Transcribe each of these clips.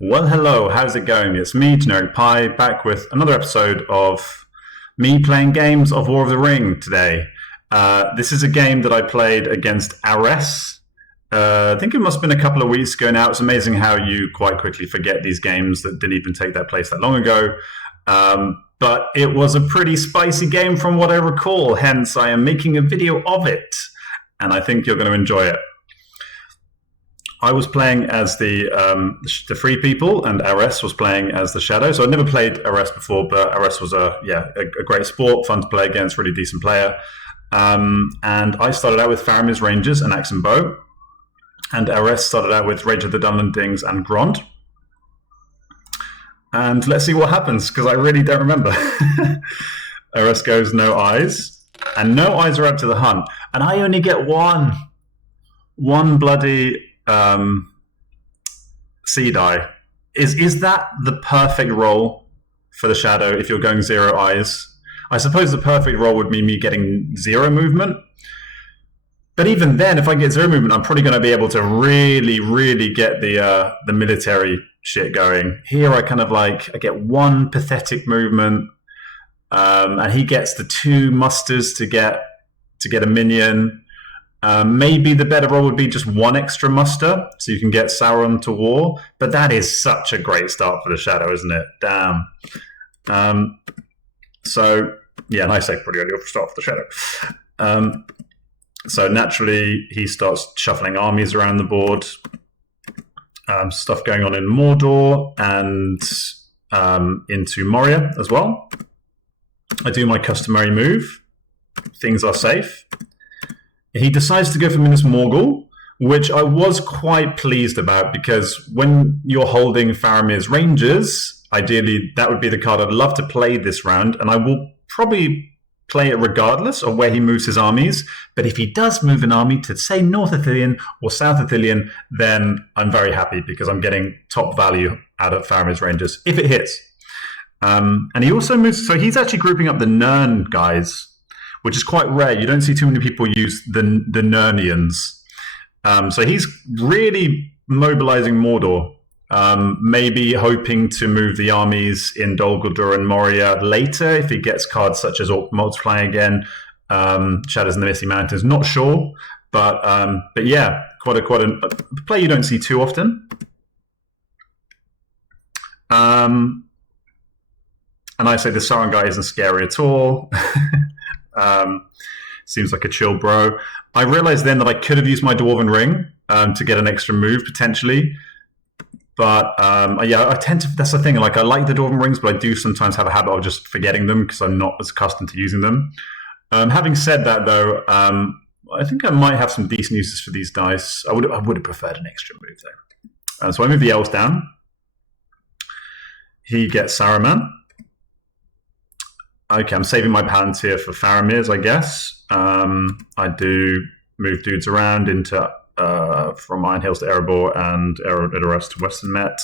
Well, hello, how's it going? It's me, Generic Pie, back with another episode of me playing games of War of the Ring today. This is a game that I played against Ares. I think it must have been a couple of weeks ago now. It's amazing how you quite quickly forget these games that didn't even take their place that long ago. But it was a pretty spicy game from what I recall, hence I am making a video of it. And I think you're going to enjoy it. I was playing as the free people, and Ares was playing as the shadow. So I'd never played Ares before, but Ares was a great sport, fun to play against, really decent player. And I started out with Faramir's Rangers and Axe and Bow, and Ares started out with Rage of the Dunlendings and Grond. And let's see what happens, because I really don't remember. Ares goes no eyes, and no eyes are out to the hunt, and I only get one bloody sea die. Is that the perfect roll for the shadow if you're going zero eyes? I suppose the perfect roll would be me getting zero movement. But even then, if I get zero movement, I'm probably going to be able to really get the military shit going. Here, I get one pathetic movement, and he gets the two musters to get a minion. Maybe the better roll would be just one extra muster, so you can get Sauron to war. But that is such a great start for the Shadow, isn't it? Damn. So, yeah, nice pretty early start for the Shadow. So naturally, he starts shuffling armies around the board. Stuff going on in Mordor and into Moria as well. I do my customary move. Things are safe. He decides to go for Minas Morgul, which I was quite pleased about, because when you're holding Faramir's Rangers, ideally that would be the card I'd love to play this round, and I will probably play it regardless of where he moves his armies. But if he does move an army to, say, North Ithilien or South Ithilien, then I'm very happy, because I'm getting top value out of Faramir's Rangers, if it hits. And he also moves, so he's actually grouping up the Nirn guys, which is quite rare. You don't see too many people use the Nirnians. So he's really mobilizing Mordor, maybe hoping to move the armies in Dol Guldur and Moria later if he gets cards such as Orc Multiplying again, Shadows in the Misty Mountains. Not sure, but yeah, quite a play you don't see too often. And I say the Sauron guy isn't scary at all. Seems like a chill bro. I realized then that I could have used my Dwarven Ring to get an extra move potentially, but yeah, I tend to. That's the thing. Like, I like the Dwarven Rings, but I do sometimes have a habit of just forgetting them because I'm not as accustomed to using them. Having said that, though, I think I might have some decent uses for these dice. I would have preferred an extra move though. So I move the elves down. He gets Saruman. Okay, I'm saving my Palantir for Faramir's, I guess. I do move dudes around into from Iron Hills to Erebor and Erebor to Western Met.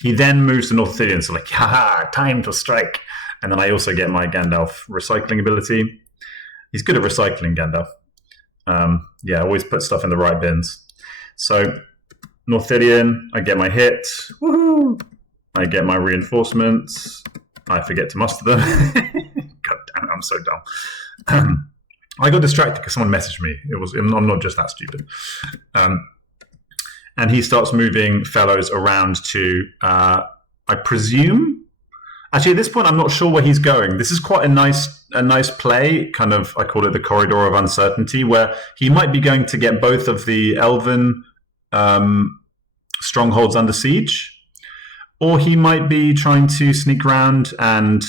He then moves to North Ithilien, so haha, time to strike. And then I also get my Gandalf recycling ability. He's good at recycling, Gandalf. Yeah, always put stuff in the right bins. So North Ithilien, I get my hit. Woohoo! I get my reinforcements. I forget to muster them. God damn it, I'm so dumb. I got distracted because someone messaged me. I'm not just that stupid. And he starts moving fellows around to, I presume. Actually, at this point, I'm not sure where he's going. This is quite a nice play. Kind of, I call it the corridor of uncertainty, where he might be going to get both of the Elven strongholds under siege. Or he might be trying to sneak around and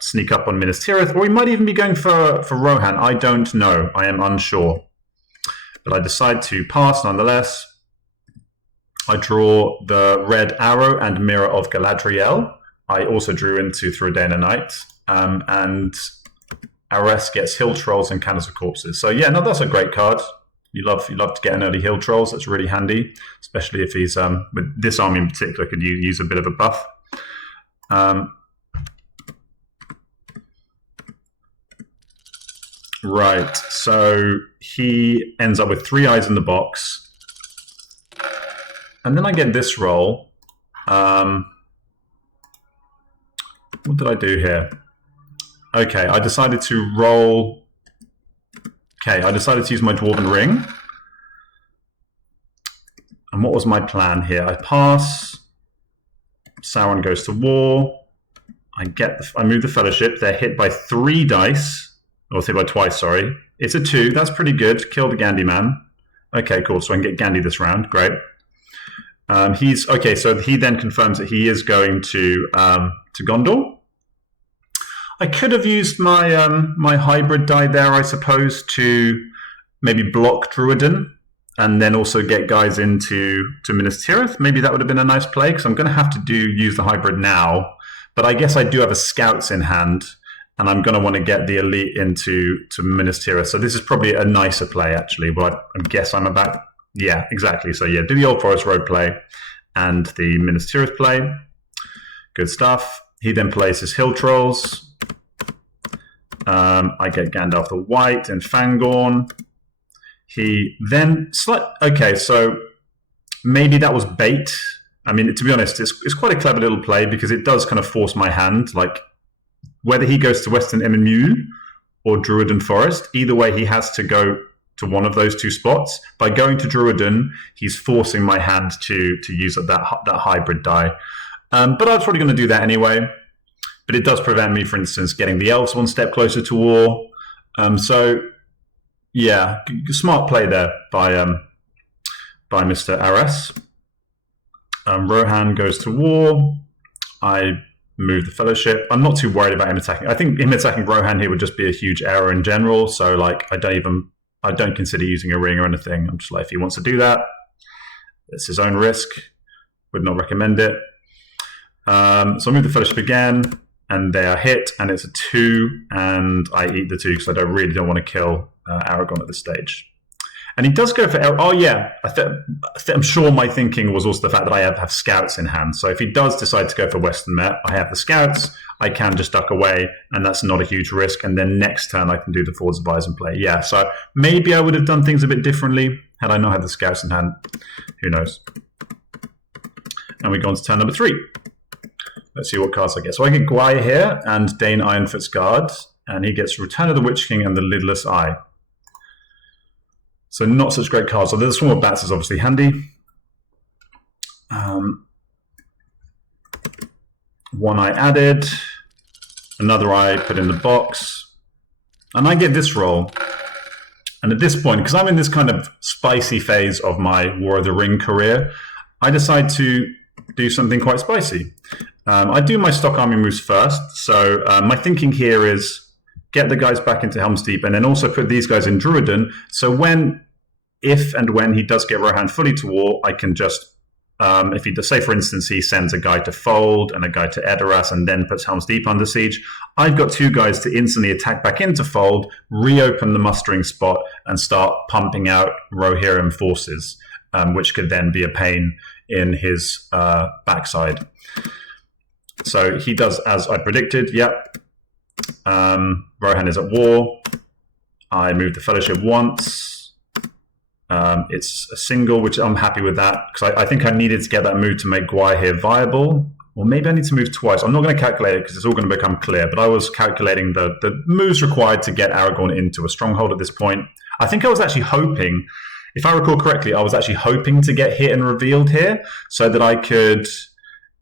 sneak up on Minas Tirith, or he might even be going for Rohan. I don't know. I am unsure. But I decide to pass nonetheless. I draw the red arrow and mirror of Galadriel. I also drew into Through a Day and a Night. And Ares gets Hill Trolls and Cannons of Corpses. So yeah, no, that's a great card. You love to get an early Hill Trolls. That's really handy, especially if he's with this army in particular could use a bit of a buff. Right, so he ends up with 3 eyes in the box, and then I get this roll, What did I do here? Okay, I decided to roll. Okay, I decided to use my Dwarven Ring. And what was my plan here? I pass. Sauron goes to war. I move the Fellowship. They're hit by 3 dice. Or hit by twice, sorry. It's a 2. That's pretty good. Kill the Gandhi man. Okay, cool. So I can get Gandhi this round. Great. Okay. So he then confirms that he is going to Gondor. I could have used my my hybrid die there, I suppose, to maybe block Druiden and then also get guys into Minas Tirith. Maybe that would have been a nice play because I'm going to have to use the hybrid now. But I guess I do have a scouts in hand, and I'm going to want to get the elite into Minas Tirith. So this is probably a nicer play, actually. Well, I guess I'm about... Yeah, exactly. So yeah, do the Old Forest Road play and the Minas Tirith play. Good stuff. He then plays his Hill Trolls. I get Gandalf the White and Fangorn. He then... Okay, so maybe that was bait. I mean, to be honest, it's quite a clever little play because it does kind of force my hand. Like, whether he goes to Western Emynmuil or Druiden Forest, either way he has to go to one of those 2 spots. By going to Druiden, he's forcing my hand to use that hybrid die. But I was probably going to do that anyway. But it does prevent me, for instance, getting the elves 1 step closer to war. So, yeah, smart play there by Mr. Ares. Rohan goes to war. I move the Fellowship. I'm not too worried about him attacking. I think him attacking Rohan here would just be a huge error in general. So, like, I don't consider using a ring or anything. I'm just like, if he wants to do that, it's his own risk. Would not recommend it. So I move the Fellowship again, and they are hit, and it's a 2, and I eat the 2 because I really don't want to kill Aragorn at this stage. And he does go for... Oh, yeah. I'm sure my thinking was also the fact that I have scouts in hand. So if he does decide to go for Western Met, I have the scouts. I can just duck away, and that's not a huge risk. And then next turn, I can do the Fords of Bison play. Yeah, so maybe I would have done things a bit differently had I not had the scouts in hand. Who knows? And we go on to turn number 3. Let's see what cards I get. So I get Gwai here and Dane Ironfoot's Guard, and he gets Return of the Witch King and the Lidless Eye. So not such great cards. So the Swarm of Bats is obviously handy. 1 eye added. Another eye put in the box. And I get this roll. And at this point, because I'm in this kind of spicy phase of my War of the Ring career, I decide to do something quite spicy. I do my stock army moves first. So my thinking here is get the guys back into Helm's Deep and then also put these guys in Druiden. So if and when he does get Rohan fully to war, I can just, if he does, say for instance, he sends a guy to Fold and a guy to Edoras and then puts Helm's Deep under siege, I've got 2 guys to instantly attack back into Fold, reopen the mustering spot and start pumping out Rohirrim forces, which could then be a pain in his backside. So he does as I predicted. Yep. Rohan is at war. I move the Fellowship once. It's a single, which I'm happy with that because I think I needed to get that move to make Gwai here viable. Or maybe I need to move twice. I'm not going to calculate it because it's all going to become clear. But I was calculating the moves required to get Aragorn into a stronghold at this point. I think I was actually hoping, if I recall correctly, I was actually hoping to get hit and revealed here so that I could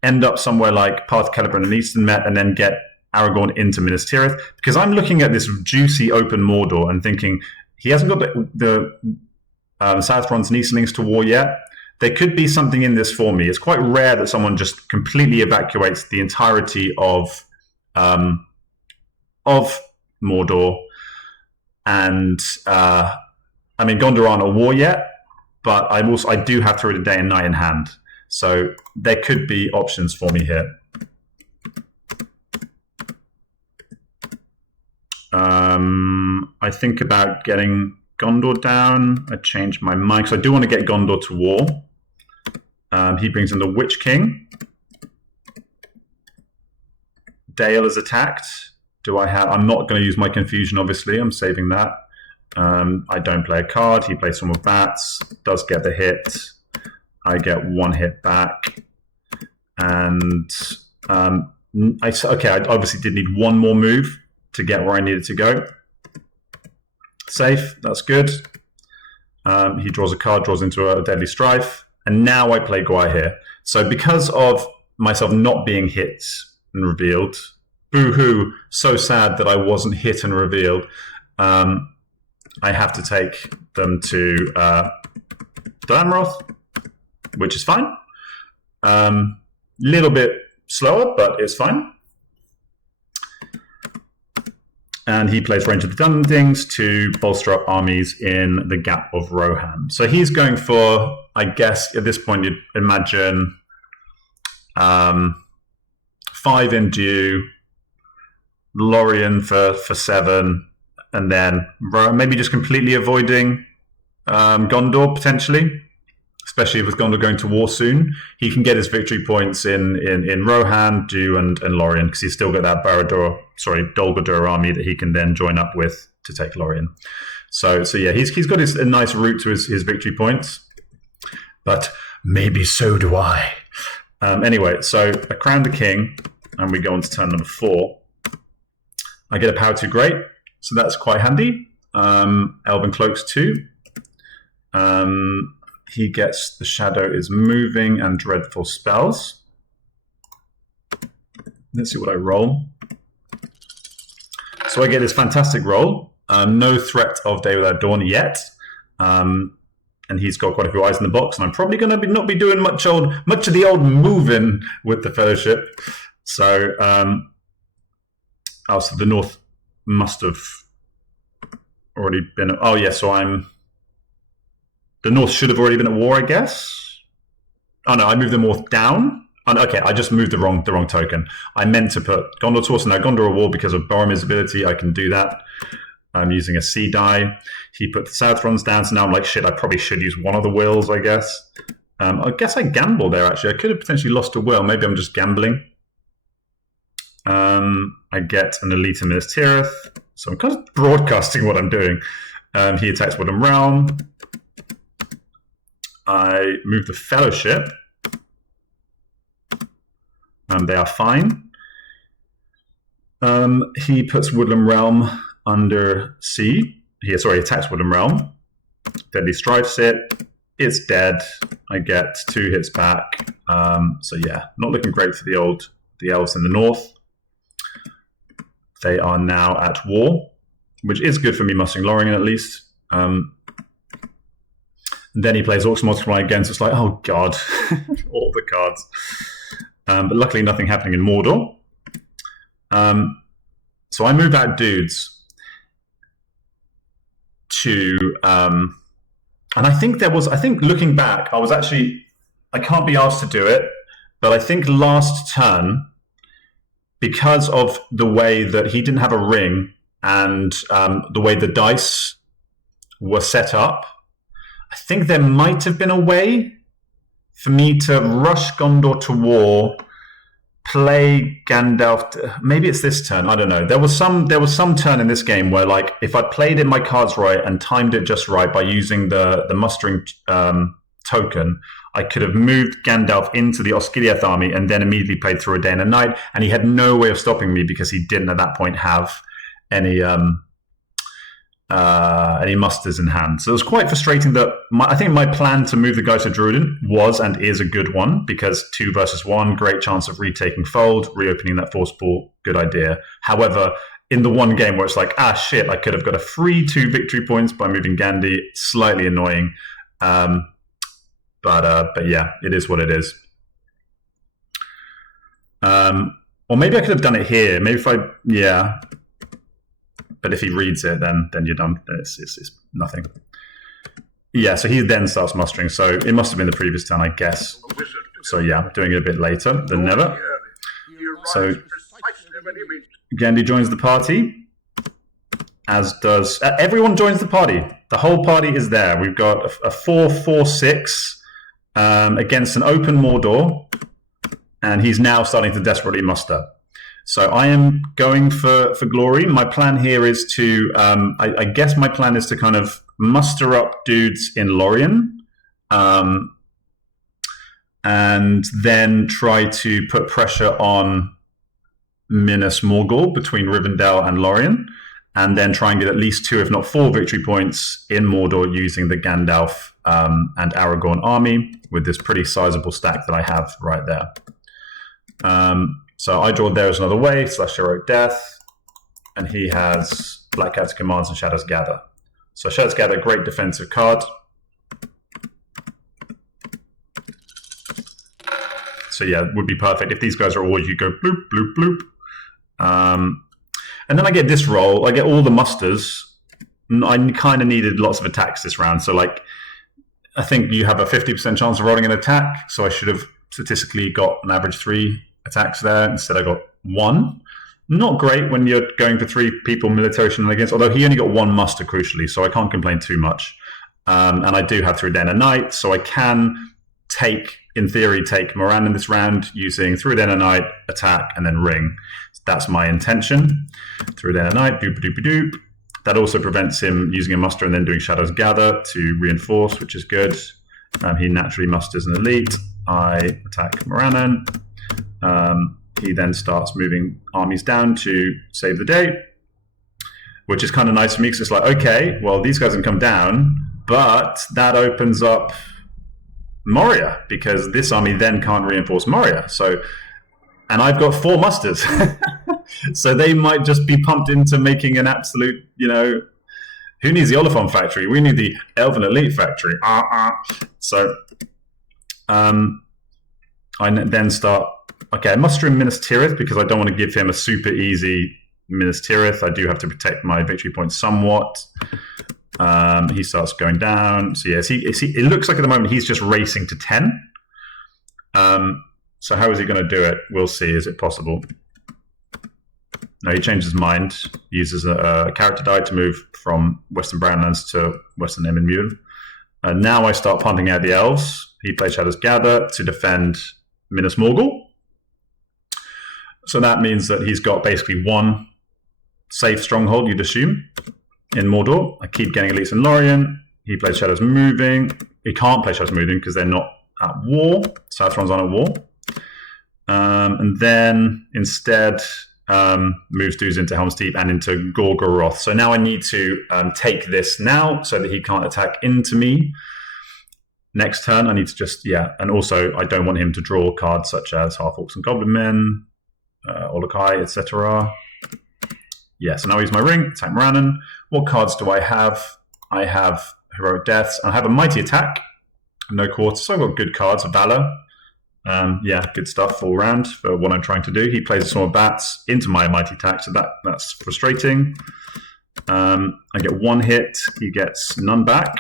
end up somewhere like Path Celebrant and Eastern Met and then get Aragorn into Minas Tirith. Because I'm looking at this juicy open Mordor and thinking he hasn't got the Southrons and Eastlings to war yet. There could be something in this for me. It's quite rare that someone just completely evacuates the entirety of Mordor. And I mean, Gondor aren't at war yet, but I do have Through the Day and Night in hand. So there could be options for me here. I think about getting Gondor down. I changed my mind because I do want to get Gondor to war. He brings in the Witch King. Dale is attacked. I'm not going to use my Confusion, obviously. I'm saving that. I don't play a card. He plays Swarm of Bats. Does get the hit. I get 1 hit back. And I obviously did need one more move to get where I needed to go. Safe, that's good. He draws a card, draws into a deadly strife, and now I play Gwai here. So because of myself not being hit and revealed, boo-hoo, so sad that I wasn't hit and revealed, I have to take them to Amroth, which is fine. Little bit slower, but it's fine. And he plays Range of the Dunlendings to bolster up armies in the Gap of Rohan. So he's going for, I guess, at this point, you'd imagine 5 Indue, Lorien for 7, and then maybe just completely avoiding Gondor, potentially. Especially with Gondor going to war soon. He can get his victory points in Rohan, Dew, and Lorien, because he's still got that Dol Guldur army that he can then join up with to take Lorien. So yeah, he's got a nice route to his victory points. But maybe so do I. Anyway, so I crown the king, and we go on to turn number 4. I get a power 2 great, so that's quite handy. Elven Cloaks 2. He gets the Shadow is Moving and Dreadful Spells. Let's see what I roll. So I get this fantastic roll. No threat of Day Without Dawn yet. And he's got quite a few eyes in the box. And I'm probably going to not be doing much of the old moving with the Fellowship. So, so the North must have already been... Oh, yeah, so the North should have already been at war, I guess. Oh no, I moved the North down. Oh, no, okay, I just moved the wrong token. I meant to put Gondor to war. So now Gondor at war because of Boromir's ability. I can do that. I'm using a C die. He put the South runs down. So now I'm like, shit, I probably should use one of the wills, I guess. I guess I gambled there, actually. I could have potentially lost a will. Maybe I'm just gambling. I get an Elite in Minas Tirith. So I'm kind of broadcasting what I'm doing. He attacks Woodland Realm. I move the Fellowship. They are fine. He puts Woodland Realm under C. He attacks Woodland Realm. Deadly Strifes it. It's dead. I get 2 hits back. So yeah, not looking great for the elves in the north. They are now at war, which is good for me mustering Lorien at least. And then he plays Orcs Multiply again, so it's like, oh god, all the cards. But luckily nothing happening in Mordor. So I move out dudes to... and I think looking back, I can't be asked to do it, but I think last turn, because of the way that he didn't have a ring and the way the dice were set up, I think there might have been a way for me to rush Gondor to war, play Gandalf. Maybe it's this turn. I don't know. There was some turn in this game where, like, if I played in my cards right and timed it just right by using the mustering token, I could have moved Gandalf into the Osgiliath army and then immediately played through a day and a night, and he had no way of stopping me because he didn't at that point have any musters in hand. So it was quite frustrating that I think my plan to move the guy to Druiden was and is a good one, because 2 versus 1, great chance of retaking Fold, reopening that force pool, good idea. However, in the one game where it's like, shit, I could have got a free 2 victory points by moving Gandhi, slightly annoying. But yeah, it is what it is. Or maybe I could have done it here. Maybe but if he reads it, then you're done. It's nothing. Yeah, so he then starts mustering. So it must have been the previous turn, I guess. So yeah, doing it a bit later than never. So Gandhi joins the party, as does... everyone joins the party. The whole party is there. We've got a 4-4-6 against an open Mordor, and he's now starting to desperately muster. So I am going for glory. My plan here is to, I guess my plan is to kind of muster up dudes in Lorien, and then try to put pressure on Minas Morgul between Rivendell and Lorien, and then try and get at least 2, if not 4, victory points in Mordor using the Gandalf and Aragorn army with this pretty sizable stack that I have right there. So I draw There Is Another Way / Heroic Death, and he has Black Cat's Commands and Shadows Gather. So Shadows Gather, great defensive card. So yeah, would be perfect. If these guys are all, you go bloop, bloop, bloop. And then I get this roll. I get all the musters. I kind of needed lots of attacks this round. So like, I think you have a 50% chance of rolling an attack. So I should have statistically got an average 3 attacks there. Instead I got 1. Not great when you're going for 3 people military shenanigans, although he only got 1 muster crucially, so I can't complain too much. And I do have Through Day and Night, so I can in theory, take Moran in this round using Through Day and Night, attack, and then ring. That's my intention. Through Day and Night, doop doop doop. That also prevents him using a muster and then doing Shadows Gather to reinforce, which is good. He naturally musters an elite. I attack Morannon. He then starts moving armies down to save the day, which is kind of nice for me because it's like, okay, well, these guys can come down, but that opens up Moria because this army then can't reinforce Moria. And I've got 4 musters, so they might just be pumped into making an absolute, who needs the Oliphant factory? We need the Elven Elite factory. So I then start. Okay, I muster in Minas Tirith because I don't want to give him a super easy Minas Tirith. I do have to protect my victory points somewhat. He starts going down. So yes, it looks like at the moment he's just racing to 10. So how is he going to do it? We'll see. Is it possible? No, he changed his mind. He uses a character die to move from Western Brownlands to Western Emyn Muir. Now I start punting out the elves. He plays Shadows Gather to defend Minas Morgul. So that means that he's got basically 1 safe stronghold, you'd assume, in Mordor. I keep getting elites in Lorien. He plays Shadows Moving. He can't play Shadows Moving because they're not at war. Southrons aren't at war. And then instead moves dudes into Helm's Deep and into Gorgoroth. So now I need to take this now so that he can't attack into me. Next turn, I need to just, and also I don't want him to draw cards such as Half-Orcs and Goblin Men, Olokai, etc. So now I use my ring, attack Morannon. What cards do I have? I have Heroic Deaths, and I have a Mighty Attack, no quarter, so I've got good cards, Valor. Good stuff all around for what I'm trying to do. He plays a Swarm of Bats into my Mighty Attack, so that's frustrating. I get 1 hit, he gets none back.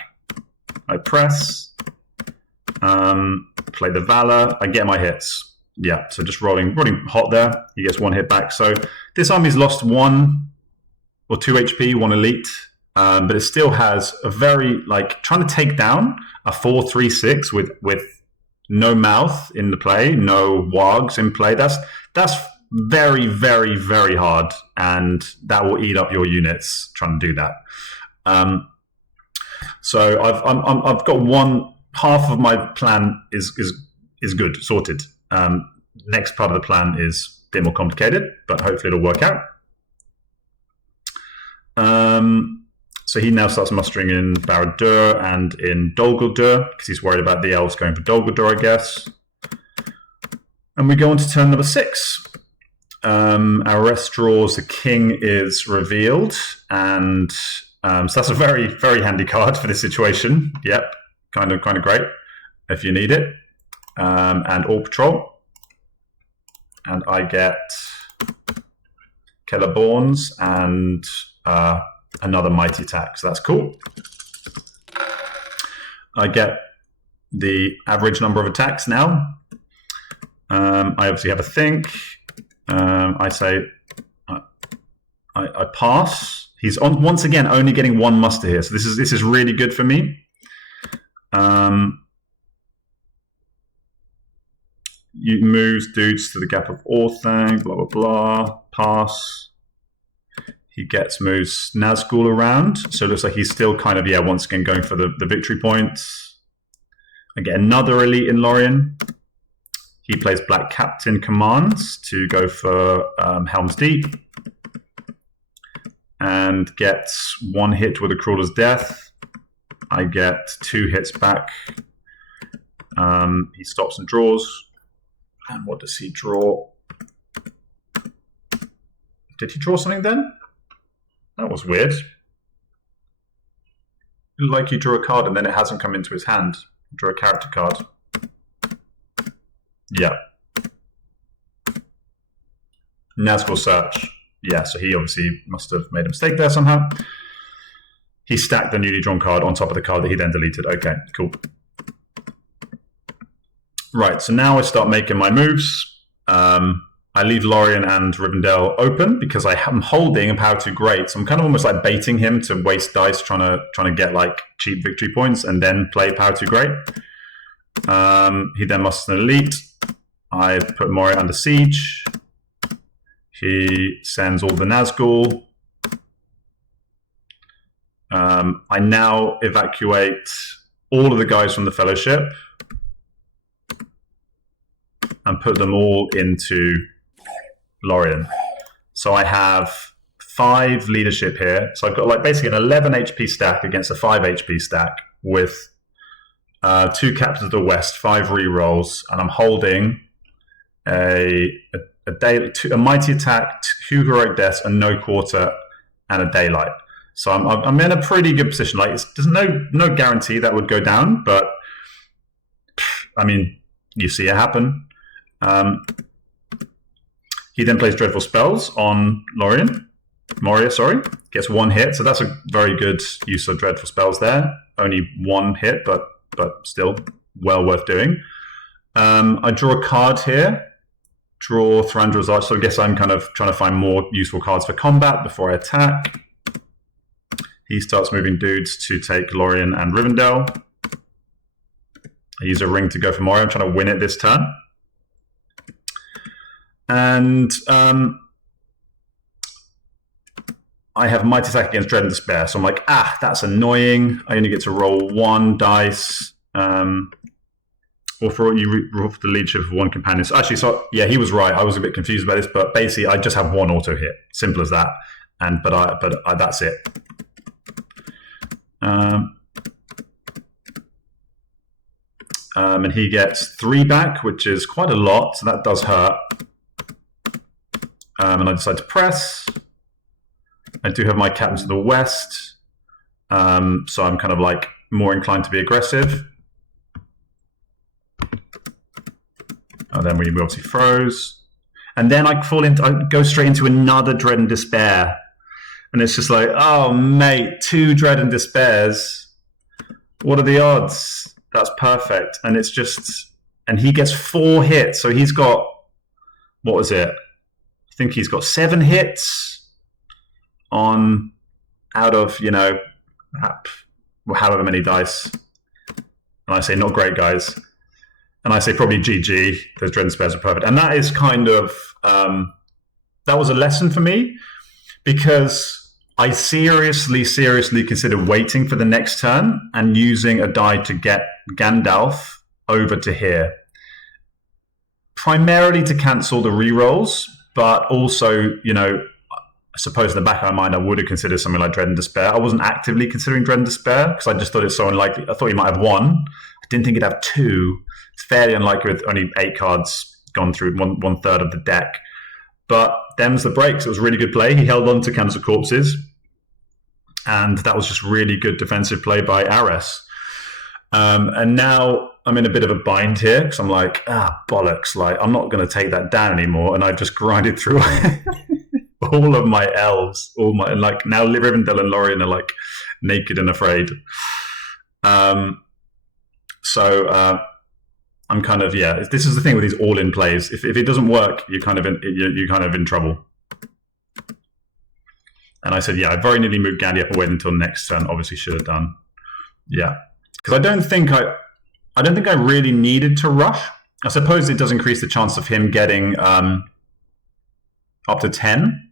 I press, play the Valor, I get my hits. So just rolling hot there. He gets 1 hit back. So this army's lost 1 or 2 HP, 1 elite, but it still has a very, trying to take down a 4-3-6 with no mouth in the play, no wargs in play. That's very, very, very hard, and that will eat up your units trying to do that. So I've got half of my plan is good, sorted. Next part of the plan is a bit more complicated, but hopefully it'll work out. So he now starts mustering in Barad-dûr and in Dol Guldur because he's worried about the elves going for Dol Guldur, I guess. And we go on to turn number 6. Our rest draws, the king is revealed, and so that's a very, very handy card for this situation. Yep, kind of great if you need it. And All Patrol. And I get Celeborns and another Mighty Attack, so that's cool. I get the average number of attacks now. I obviously have a think. I say I pass. He's once again only getting 1 muster here, so this is really good for me. You moves dudes to the Gap of Orthanc, blah, blah, blah. Pass. He moves Nazgul around. So it looks like he's still kind of, once again going for the victory points. I get another elite in Lorien. He plays Black Captain commands to go for Helm's Deep and gets 1 hit with a Crawler's Death. I get 2 hits back. He stops and draws. And what does he draw? Did he draw something then? That was weird. Like you drew a card and then it hasn't come into his hand. Draw a character card. Yeah. Nazgul Search. Yeah, so he obviously must have made a mistake there somehow. He stacked the newly drawn card on top of the card that he then deleted. Okay, cool. Right, so now I start making my moves. I leave Lorien and Rivendell open because I am holding a Power 2 Great. So I'm kind of almost like baiting him to waste dice trying to get like cheap victory points and then play Power 2 Great. He then musters an Elite. I put Moria under siege. He sends all the Nazgul. I now evacuate all of the guys from the Fellowship and put them all into Lorien. So I have 5 leadership here. So I've got like basically an 11 HP stack against a 5 HP stack with 2 Captains of the West, 5 rerolls, and I'm holding a Mighty Attack, 2 Heroic Deaths, and no Quarter, and a Daylight. So I'm in a pretty good position. Like there's no guarantee that would go down, but I mean, you see it happen. He then plays Dreadful Spells on Moria, gets 1 hit. So that's a very good use of Dreadful Spells there. Only 1 hit, but still well worth doing. I draw a card here. Draw Thranduil's Arch. So I guess I'm kind of trying to find more useful cards for combat before I attack. He starts moving dudes to take Lorien and Rivendell. I use a ring to go for Moria. I'm trying to win it this turn. And I have Mighty Attack against Dread and Despair. So I'm like, that's annoying. I only get to roll 1 dice. Or for you roll for the leadership of 1 companion. So actually, yeah, he was right. I was a bit confused about this, but basically, I just have 1 auto hit. Simple as that. But that's it. And he gets 3 back, which is quite a lot. So that does hurt. And I decide to press. I do have my Captains of the West. So I'm kind of like more inclined to be aggressive. And then we obviously froze. And then I go straight into another Dread and Despair. And it's just like, oh, mate, 2 Dread and Despairs. What are the odds? That's perfect. And it's just, and he gets 4 hits. So he's got, what was it? I think he's got 7 hits out of, however many dice. And I say, not great, guys. And I say probably GG. Those Dread and Despairs are perfect. And that is kind of, that was a lesson for me because I seriously considered waiting for the next turn and using a die to get Gandalf over to here. Primarily to cancel the rerolls, but also, I suppose in the back of my mind, I would have considered something like Dread and Despair. I wasn't actively considering Dread and Despair because I just thought it's so unlikely. I thought he might have 1. I didn't think he'd have 2. It's fairly unlikely with only 8 cards gone through one third of the deck. But them's the breaks. It was a really good play. He held on to Cannons of Corpses. And that was just really good defensive play by Ares. And now I'm in a bit of a bind here because I'm like, bollocks. Like, I'm not going to take that down anymore. And I've just grinded through all of my elves. Now Rivendell and Lorien are like naked and afraid. I'm kind of, this is the thing with these all-in plays. If it doesn't work, you're kind of in trouble. And I said, I very nearly moved Gandhi up and waited until next turn. Obviously should have done. Yeah. Because I don't think I really needed to rush. I suppose it does increase the chance of him getting up to 10.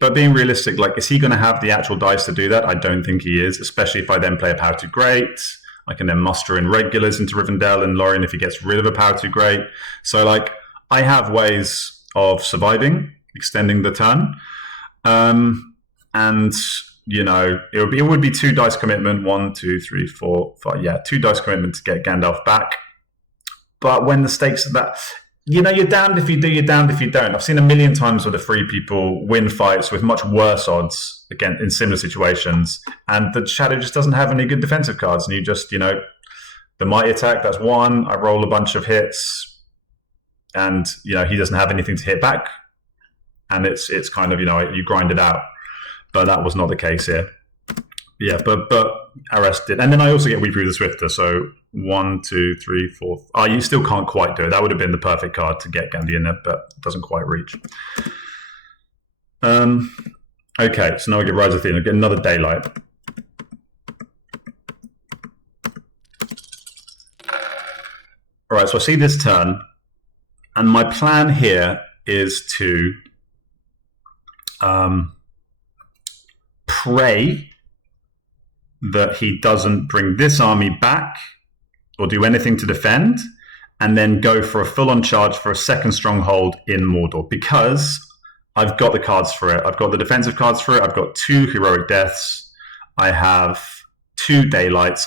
But being realistic, like, is he going to have the actual dice to do that? I don't think he is, especially if I then play a Power 2 Great. I can then muster in regulars into Rivendell and Lorien if he gets rid of a power 2 great. So like I have ways of surviving, extending the turn. And you know, it would be 2 dice commitment, 1, 2, 3, 4, 5. Yeah, 2 dice commitment to get Gandalf back. But when the stakes are that, you know, you're damned if you do, you're damned if you don't. I've seen a million times where the free people win fights with much worse odds, again, in similar situations. And the Shadow just doesn't have any good defensive cards. And you just, you know, the mighty attack, that's 1. I roll a bunch of hits. And, you know, he doesn't have anything to hit back. And it's kind of, you know, you grind it out. But that was not the case here. Yeah, but Ares did. And then I also get Weeproof the Swifter. So 1, 2, 3, 4. Oh, you still can't quite do it. That would have been the perfect card to get Gandhi in there, but it doesn't quite reach. Okay, so now we get Rise of Athena. Get another Daylight. All right, so I see this turn. And my plan here is to pray that he doesn't bring this army back or do anything to defend, and then go for a full-on charge for a second stronghold in Mordor, because I've got the cards for it. I've got the defensive cards for it. I've got 2 heroic deaths. I have 2 daylights.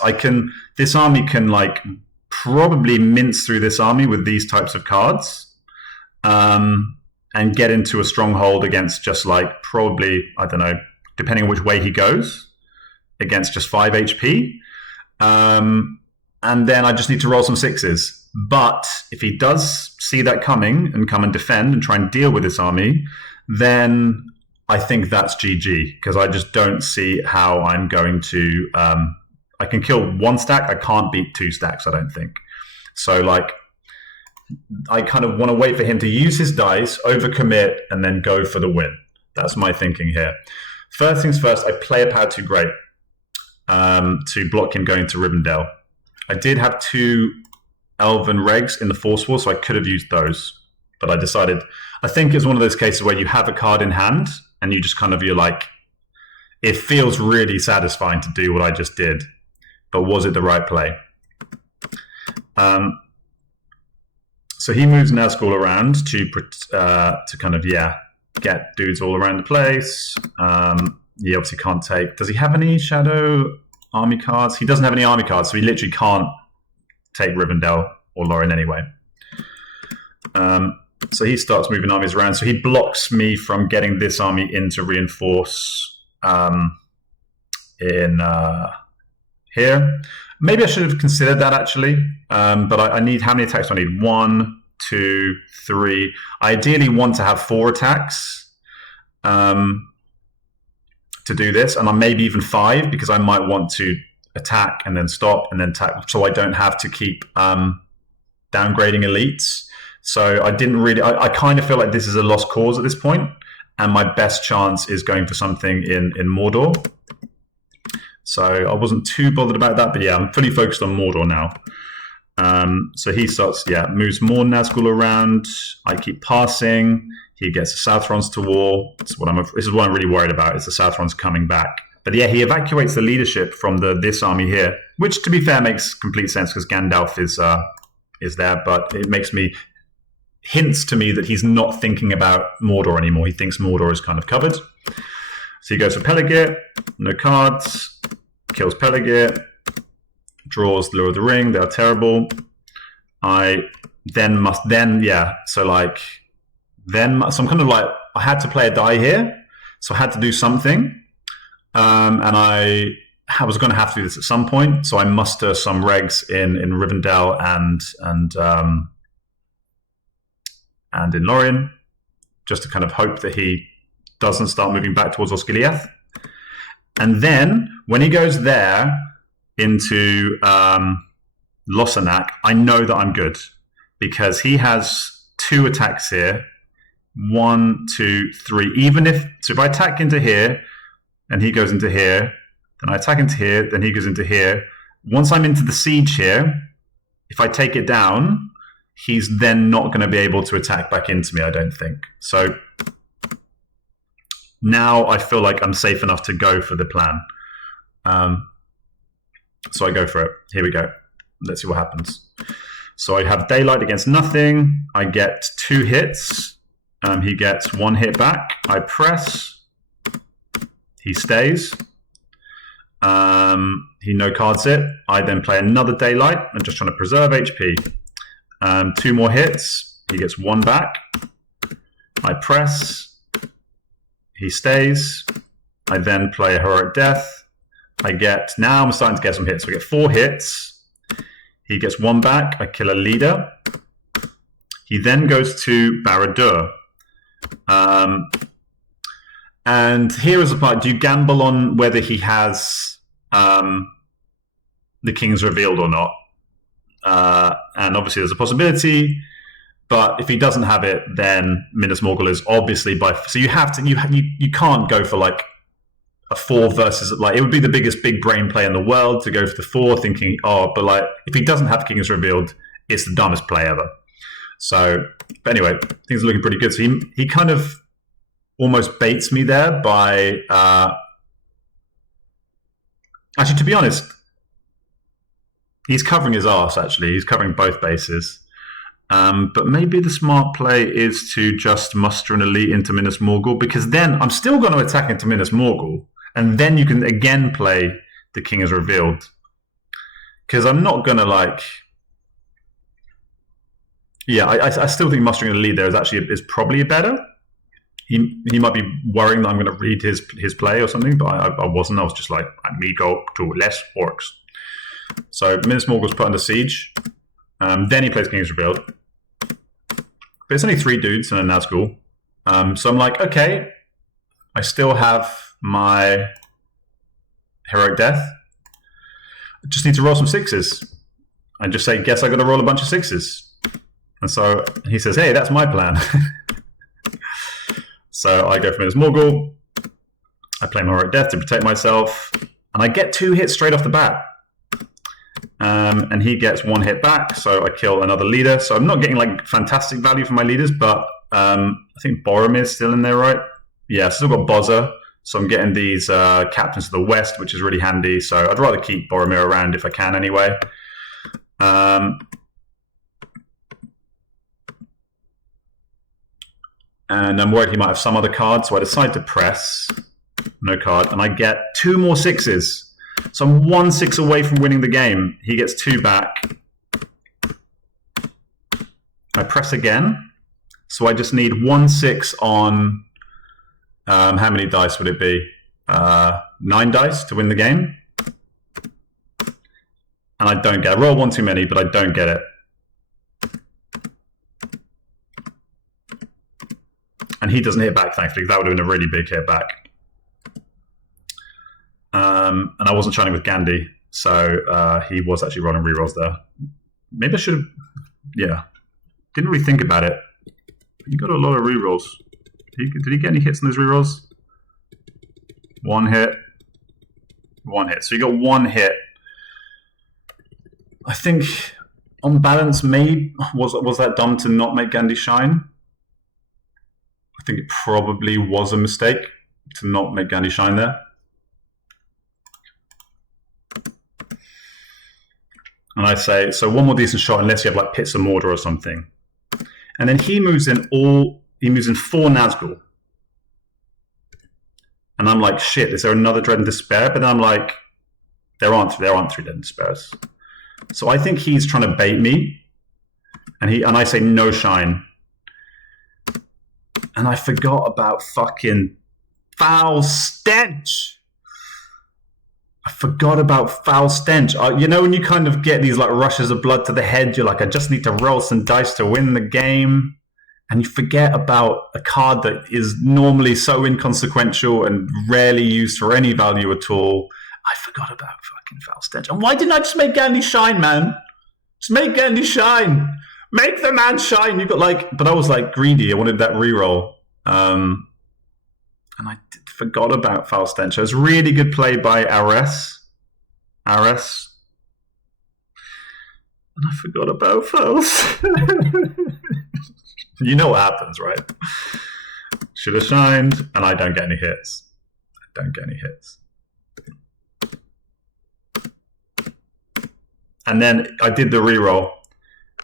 This army can like probably mince through this army with these types of cards, and get into a stronghold against just like probably, I don't know, depending on which way he goes, against just 5 HP. And then I just need to roll some 6s. But if he does see that coming and come and defend and try and deal with this army, then I think that's GG, because I just don't see how I'm going to... I can kill 1 stack. I can't beat 2 stacks, I don't think. So like, I kind of want to wait for him to use his dice, overcommit, and then go for the win. That's my thinking here. First things first, I play a power 2 great to block him going to Rivendell. I did have 2 Elven Regs in the Force War, so I could have used those. But I decided, I think it's one of those cases where you have a card in hand, and you just kind of, you're like, it feels really satisfying to do what I just did. But was it the right play? So he moves Nazgul around to kind of, get dudes all around the place. He obviously can't take... Does he have any Shadow army cards? He doesn't have any army cards, so he literally can't take Rivendell or Lorien anyway. So he starts moving armies around. So he blocks me from getting this army in to reinforce in here. Maybe I should have considered that, actually. But I need... How many attacks do I need? 1, 2, 3. I ideally want to have 4 attacks to do this, and maybe even 5, because I might want to attack and then stop and then attack, so I don't have to keep downgrading elites. So I didn't really... I kind of feel like this is a lost cause at this point, and my best chance is going for something in Mordor. So I wasn't too bothered about that, but yeah, I'm fully focused on Mordor now. So he starts, moves more Nazgul around. I keep passing. He gets the Southrons to war. This is what I'm really worried about, is the Southrons coming back. But yeah, he evacuates the leadership from this army here, which, to be fair, makes complete sense because Gandalf is there. But it hints to me that he's not thinking about Mordor anymore. He thinks Mordor is kind of covered. So he goes for Pelegir, no cards, kills Pelegir, draws Lure of the Ring. They are terrible. So I'm kind of like, I had to play a die here, so I had to do something, and I was going to have to do this at some point. So I muster some regs in Rivendell and in Lorien, just to kind of hope that he doesn't start moving back towards Osgiliath. And then when he goes there into Lossanac, I know that I'm good, because he has 2 attacks here. 1, 2, 3. So if I attack into here and he goes into here, then I attack into here, then he goes into here. Once I'm into the siege here, if I take it down, he's then not going to be able to attack back into me, I don't think. So now I feel like I'm safe enough to go for the plan. So I go for it. Here we go. Let's see what happens. So I have daylight against nothing. I get 2 hits. He gets 1 hit back. I press. He stays. He no cards it. I then play another daylight. I'm just trying to preserve HP. 2 more hits. He gets 1 back. I press. He stays. I then play a heroic death. Now I'm starting to get some hits. So I get 4 hits. He gets 1 back. I kill a leader. He then goes to Barad-dûr. And here is the part. Do you gamble on whether he has the King's Revealed or not? And obviously there's a possibility. But if he doesn't have it, then Minas Morgul is obviously so you have to you can't go for like a 4 versus like it would be the biggest big brain play in the world to go for the 4, thinking but like if he doesn't have King's Revealed, it's the dumbest play ever. So, but anyway, things are looking pretty good. So he kind of almost baits me there by actually, to be honest, he's covering his arse. Actually, he's covering both bases. But maybe the smart play is to just muster an elite into Minas Morgul, because then I'm still going to attack into Minas Morgul, and then you can again play the King is Revealed. Because I'm not going to like... Yeah, I still think mustering an elite there is probably better. He might be worrying that I'm going to read his play or something, but I wasn't. I was just like, let me go to less orcs. So Minas Morgul's put under siege. Then he plays King's Revealed. But it's only 3 dudes and a Nazgul. So I'm like, okay, I still have my heroic death. I just need to roll some 6s. I just say, guess I got to roll a bunch of 6s. And so he says, hey, that's my plan. So I go for Minas Morgul. I play my heroic death to protect myself. And I get 2 hits straight off the bat. And he gets 1 hit back, so I kill another leader. So I'm not getting like fantastic value for my leaders, but I think Boromir's still in there, right? Yeah, still got Bozza. So I'm getting these captains to the west, which is really handy. So I'd rather keep Boromir around if I can anyway. And I'm worried he might have some other card, so I decide to press. No card. And I get 2 more 6s. So I'm 1 6 away from winning the game. He gets 2 back. I press again. So I just need 1 6 on... how many dice would it be? 9 dice to win the game. And I don't get it. I roll 1 too many, but I don't get it. And he doesn't hit back, thankfully. That would have been a really big hit back. And I wasn't shining with Gandhi, so he was actually rolling rerolls there. Maybe I should have... Yeah. Didn't really think about it. He got a lot of rerolls. Did he get any hits in those rerolls? 1 hit. 1 hit. So you got 1 hit. I think, on balance, maybe... Was that dumb to not make Gandhi shine? I think it probably was a mistake to not make Gandhi shine there. And I say, so 1 more decent shot unless you have like Pits of Mordor or something. And then he moves in 4 Nazgul. And I'm like, shit, is there another Dread and Despair? But then I'm like, there aren't 3 Dread and Despairs. So I think he's trying to bait me. And I say no shine. And I forgot about fucking Foulest Stench. I forgot about Foulest Stench. You know when you kind of get these like rushes of blood to the head, you're like, I just need to roll some dice to win the game. And you forget about a card that is normally so inconsequential and rarely used for any value at all. I forgot about fucking Foulest Stench. And why didn't I just make Gandhi shine, man? Just make Gandhi shine. Make the man shine. You got like, but I was like greedy. I wanted that reroll. And I forgot about Foulest Stench. It was really good play by Ares. And I forgot about Foulest. You know what happens, right? Should have shined, and I don't get any hits. and then I did the reroll,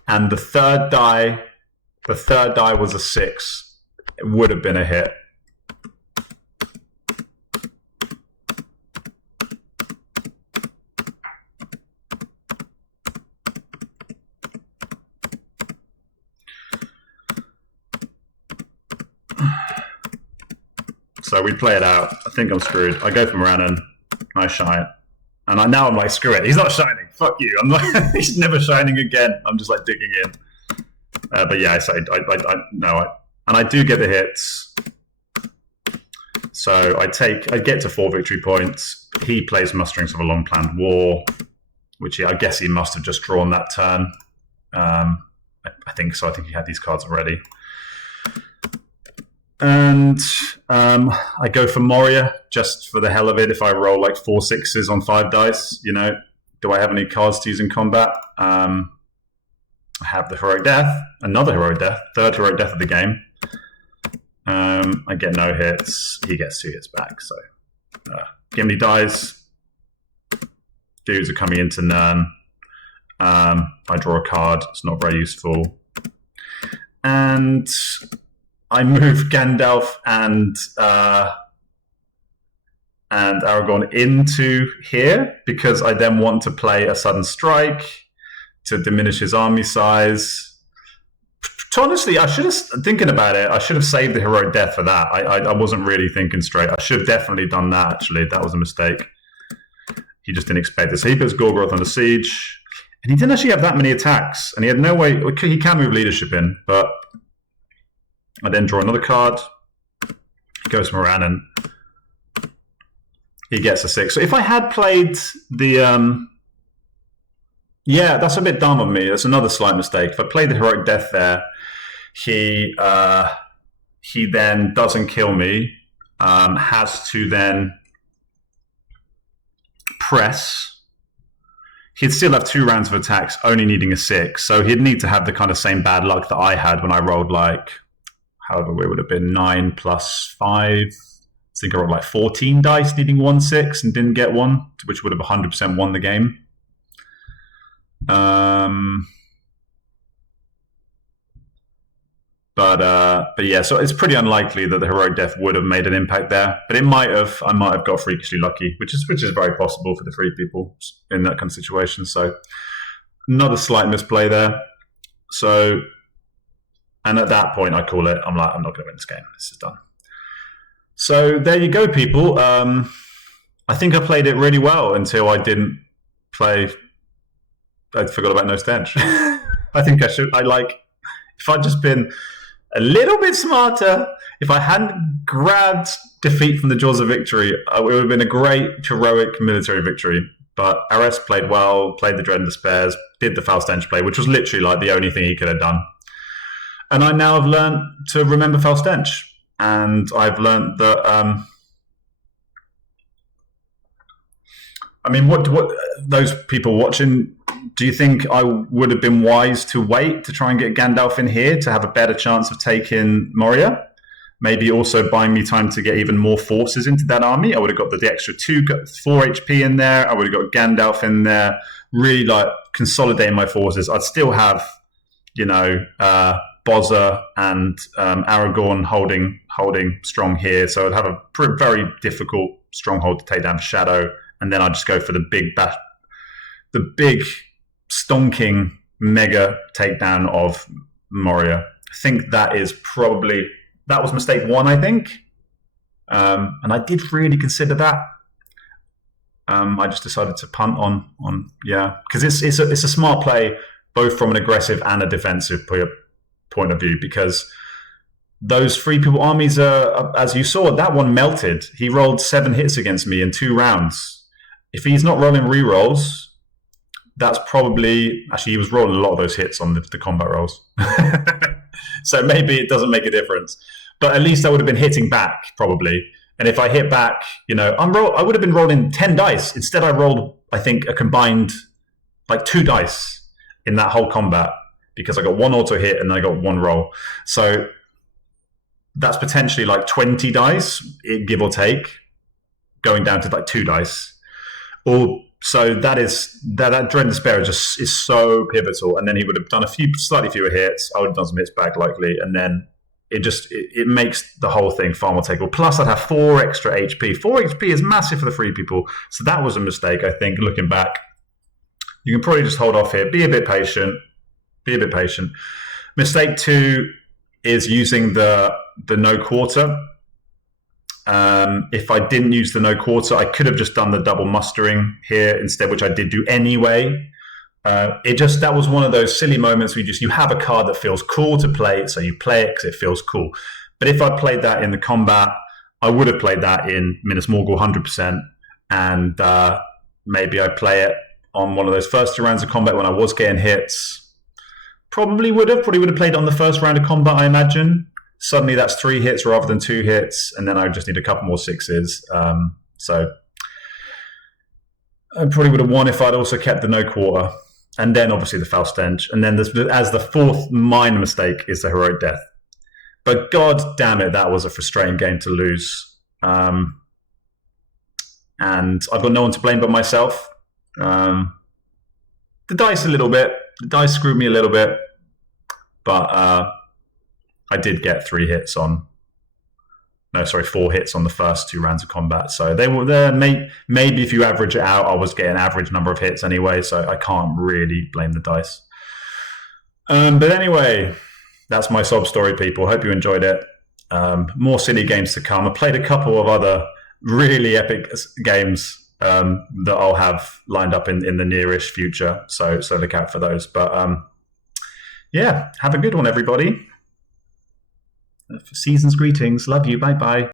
and the third die was a 6. It would have been a hit. So we play it out. I think I'm screwed. I go for Morannon. I shine. And now I'm like, screw it. He's not shining. Fuck you. I'm like, he's never shining again. I'm just like digging in. But yeah, and I do get the hits. So I get to 4 victory points. He plays Musterings of a Long Planned War, which I guess he must have just drawn that turn. I think so. I think he had these cards already. And I go for Moria just for the hell of it. If I roll like 4 6s on 5 dice, do I have any cards to use in combat? I have the Heroic Death, another Heroic Death, third Heroic Death of the game. I get no hits. He gets 2 hits back. So Gimli dies. Dudes are coming into Nirn. I draw a card. It's not very useful. And I move Gandalf and Aragorn into here because I then want to play a sudden strike to diminish his army size. Honestly, thinking about it, I should have saved the Heroic Death for that. I wasn't really thinking straight. I should have definitely done that, actually. That was a mistake. He just didn't expect this. He puts Gorgoroth under siege. And he didn't actually have that many attacks. And he had no way... He can move leadership in, but... I then draw another card. He goes to Morannon. He gets a 6. So if I had played the... yeah, that's a bit dumb of me. That's another slight mistake. If I played the Heroic Death there, he then doesn't kill me. Has to then press. He'd still have 2 rounds of attacks, only needing a 6. So he'd need to have the kind of same bad luck that I had when I rolled however, it would have been 9 plus 5. I think I rolled 14 dice, needing 1 6, and didn't get one, which would have 100% won the game. But yeah, so it's pretty unlikely that the Heroic Death would have made an impact there. But it might have. I might have got freakishly lucky, which is very possible for the 3 people in that kind of situation. So another slight misplay there. So. And at that point, I call it. I'm like, I'm not going to win this game. This is done. So there you go, people. I think I played it really well until I didn't play. I forgot about No Stench. I think I should. If I'd just been a little bit smarter, if I hadn't grabbed defeat from the jaws of victory, it would have been a great heroic military victory. But RS played well, played the Dread and Despairs, did the Foulest Stench play, which was literally the only thing he could have done. And I now have learned to remember Foulest Stench. And I've learned that, what those people watching, do you think I would have been wise to wait to try and get Gandalf in here to have a better chance of taking Moria? Maybe also buying me time to get even more forces into that army. I would have got the extra 4 HP in there. I would have got Gandalf in there, really consolidating my forces. I'd still have, Bozza and Aragorn holding strong here, so I'd have a very difficult stronghold to take down Shadow, and then I'd just go for the big stonking mega takedown of Moria. I think that was mistake 1, I think, and I did really consider that. I just decided to punt on because it's a smart play both from an aggressive and a defensive point of view, because those 3 people armies are, as you saw, that one melted. He rolled 7 hits against me in 2 rounds. If he's not rolling rerolls, that's probably... Actually, he was rolling a lot of those hits on the combat rolls. So maybe it doesn't make a difference. But at least I would have been hitting back, probably. And if I hit back, I would have been rolling 10 dice. Instead, I rolled, I think, a combined 2 dice in that whole combat, because I got 1 auto hit and I got 1 roll. So that's potentially 20 dice, give or take, going down to 2 dice. Or So that dread and despair is so pivotal. And then he would have done slightly fewer hits. I would have done some hits back likely, and then it makes the whole thing far more takeable. Plus, I'd have 4 extra HP. 4 HP is massive for the free people, so that was a mistake. I think looking back, you can probably just hold off here. Be a bit patient. Mistake 2 is using the no quarter. If I didn't use the no quarter, I could have just done the double mustering here instead, which I did do anyway. That was one of those silly moments where you have a card that feels cool to play, so you play it because it feels cool. But if I played that in the combat, I would have played that in Minas Morgul 100%, and maybe I play it on one of those first 2 rounds of combat when I was getting hits. Probably would have played it on the first round of combat, I imagine. Suddenly that's 3 hits rather than 2 hits, and then I just need a couple more 6s. So I probably would have won if I'd also kept the no quarter. And then obviously the Foulest Stench. And then as the 4th minor mistake is the heroic death. But god damn it, that was a frustrating game to lose. And I've got no one to blame but myself. The dice a little bit. The dice screwed me a little bit. But I did get 4 hits on the first 2 rounds of combat. So they were there. Maybe if you average it out, I was getting average number of hits anyway, so I can't really blame the dice. But anyway, that's my sob story, people. Hope you enjoyed it. More silly games to come. I played a couple of other really epic games that I'll have lined up in the nearish future, so look out for those. But yeah, have a good one, everybody. Season's greetings. Love you. Bye-bye.